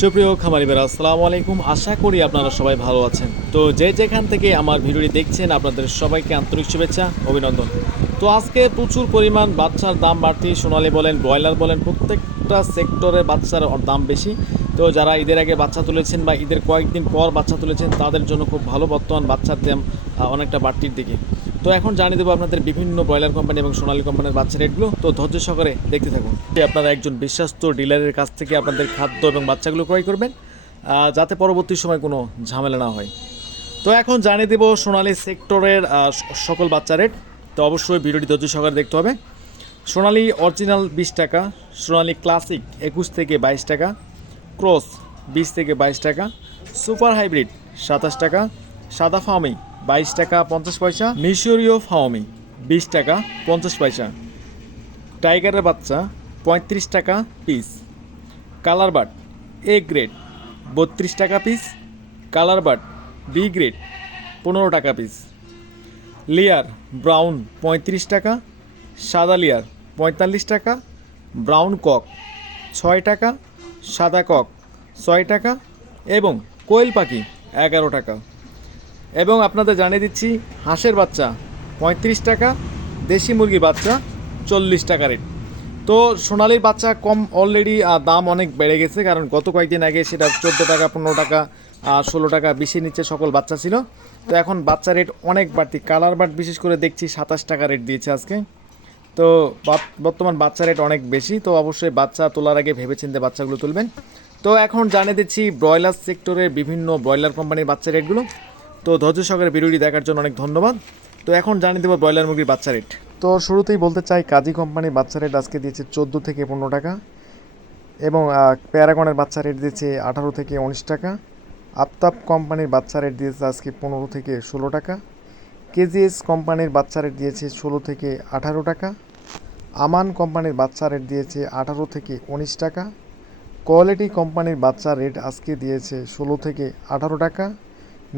সুপ্রিয় খামারি বেরা আসসালামু আলাইকুম। আশা করি আপনারা সবাই ভালো আছেন। তো যে যেখান থেকে আমার ভিডিওটি দেখছেন, আপনাদের সবাইকে আন্তরিক শুভেচ্ছা, অভিনন্দন। তো আজকে প্রচুর পরিমাণ বাচ্চার দাম বাড়তি, সোনালি বলেন, ব্রয়লার বলেন, প্রত্যেকটা সেক্টরে বাচ্চার দাম বেশি। তো যারা ঈদের আগে বাচ্চা তুলেছেন বা ঈদের কয়েকদিন পর বাচ্চা তুলেছেন, তাদের জন্য খুব ভালো বর্তমান বাচ্চার দাম অনেকটা বাড়তির দিকে। তো এখন জানিয়ে দেবো আপনাদের বিভিন্ন ব্রয়লার কোম্পানি এবং সোনালী কোম্পানির বাচ্চা রেটগুলো। তো ধৈর্য সহকারে দেখতে থাকুন আপনারা একজন বিশ্বস্ত ডিলারের কাছ থেকে আপনাদের খাদ্য এবং বাচ্চাগুলো ক্রয় করবেন যাতে পরবর্তী সময় কোনো ঝামেলা না হয়। তো এখন জানিয়ে দেবো সোনালী সেক্টরের সকল বাচ্চা রেট। তো অবশ্যই ভিডিওটি ধৈর্য সহকারে দেখতে হবে। সোনালী অরিজিনাল বিশ টাকা, সোনালী ক্লাসিক একুশ থেকে বাইশ টাকা, ক্রস বিশ থেকে বাইশ টাকা, সুপার হাইব্রিড সাতাশ টাকা, সাদা ফার্মি বাইশ টাকা পঞ্চাশ পয়সা। মিশরীয় ফার্মি বিশ টাকা পঞ্চাশ পয়সা। টাইগারের বাচ্চা, পঁয়ত্রিশ টাকা piece. Colour but, A grade, বত্রিশ টাকা piece. Colour but, B grade, পনেরো টাকা পিস। লেয়ার, ব্রাউন, পঁয়ত্রিশ টাকা। সাদা লেয়ার, পঁয়তাল্লিশ টাকা। ব্রাউন কক, ছয় টাকা। সাদা কক, ছয় টাকা। এবং কোয়েল পাখি, এগারো টাকা। এবং আপনাদের জানিয়ে দিচ্ছি, হাঁসের বাচ্চা পঁয়ত্রিশ টাকা, দেশি মুরগির বাচ্চা চল্লিশ টাকা রেট তো সোনালির বাচ্চা কম অলরেডি দাম অনেক বেড়ে গেছে, কারণ গত কয়েকদিন আগে সেটা চোদ্দ টাকা, পনেরো টাকা ষোলো টাকা বেশি নিচে সকল বাচ্চা ছিল। তো এখন বাচ্চা রেট অনেক বাড়তি। কালার বাট বিশেষ করে দেখছি সাতাশ টাকা রেট দিয়েছে আজকে। তো বর্তমান বাচ্চা রেট অনেক বেশি, তো অবশ্যই বাচ্চা তোলার আগে ভেবেচিন্তে বাচ্চাগুলো তুলবেন। তো এখন জানিয়ে দিচ্ছি, ব্রয়লার সেক্টরের বিভিন্ন ব্রয়লার কোম্পানির বাচ্চা রেটগুলো তো ধৈর্য সহকারে ভিডিওটি দেখার জন্য অনেক ধন্যবাদ। তো এখন জানিয়ে দেবো ব্রয়লার মুরগির বাচ্চা রেট তো শুরুতেই বলতে চাই, কাজী কোম্পানির বাচ্চা রেট আজকে দিয়েছে চোদ্দ থেকে পনেরো টাকা এবং প্যারাগনের বাচ্চা রেট দিয়েছে আঠারো থেকে উনিশ টাকা। আফতাব কোম্পানির বাচ্চা রেট দিয়েছে আজকে পনেরো থেকে ষোলো টাকা। কেজিএস কোম্পানির বাচ্চা রেট দিয়েছে ষোলো থেকে আঠারো টাকা। আমান কোম্পানির বাচ্চা রেট দিয়েছে আঠারো থেকে উনিশ টাকা। কোয়ালিটি কোম্পানির বাচ্চা রেট আজকে দিয়েছে ষোলো থেকে আঠারো টাকা।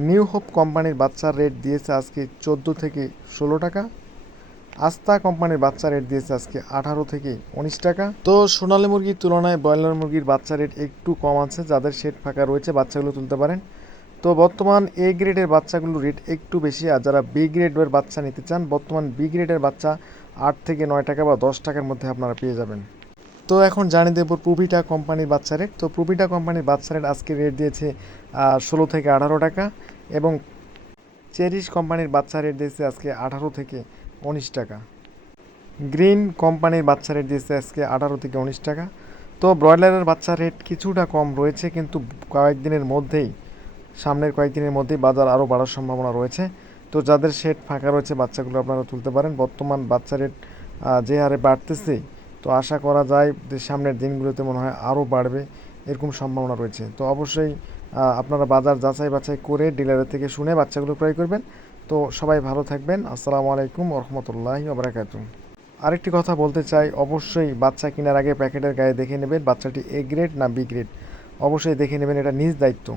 নিউ হোপ কোম্পানির বাচ্চার রেট দিয়েছে আজকে চোদ্দ থেকে ষোলো টাকা। আস্থা কোম্পানির বাচ্চা রেট দিয়েছে আজকে আঠারো থেকে উনিশ টাকা। তো সোনালী মুরগির তুলনায় ব্রয়লার মুরগির বাচ্চা রেট একটু কম আছে, যাদের শেড ফাঁকা রয়েছে, বাচ্চাগুলো তুলতে পারেন। তো বর্তমান এ গ্রেডের বাচ্চাগুলোর রেট একটু বেশি, আর যারা বি গ্রেডের বাচ্চা নিতে চান, বর্তমান বি গ্রেডের বাচ্চা আট থেকে নয় টাকা বা দশ টাকার মধ্যে আপনারা পেয়ে যাবেন। তো এখন জানিয়ে দেবো প্রুভিটা কোম্পানির বাচ্চা রেট তো প্রুভিটা কোম্পানির বাচ্চা রেট আজকে রেট দিয়েছে ষোলো থেকে আঠারো টাকা এবং চেরিশ কোম্পানির বাচ্চা রেট দিয়েছে আজকে আঠারো থেকে উনিশ টাকা। গ্রিন কোম্পানির বাচ্চা রেট দিয়েছে আজকে আঠারো থেকে উনিশ টাকা। তো ব্রয়লারের বাচ্চা রেট কিছুটা কম রয়েছে কিন্তু কয়েকদিনের মধ্যেই, সামনের কয়েকদিনের মধ্যেই বাজার আরও বাড়ার সম্ভাবনা রয়েছে। তো যাদের শেড ফাঁকা রয়েছে বাচ্চাগুলো আপনারা তুলতে পারেন। বর্তমান বাচ্চা রেট যে হারে বাড়তেছে তো আশা করা যায় যে সামনের দিনগুলোতে মনে হয় আরও বাড়বে, এরকম সম্ভাবনা রয়েছে। তো অবশ্যই আপনারা বাজার যাচাই বাছাই করে ডিলারের থেকে শুনে বাচ্চাগুলো ক্রয় করবেন। তো সবাই ভালো থাকবেন। আসসালামু আলাইকুম রহমতুল্লাহি ওবরাকাতুহ। আরেকটি কথা বলতে চাই, অবশ্যই বাচ্চা কেনার আগে প্যাকেটের গায়ে দেখে নেবেন বাচ্চাটি এ গ্রেড না বি গ্রেড অবশ্যই দেখে নেবেন এটা নিজ দায়িত্ব।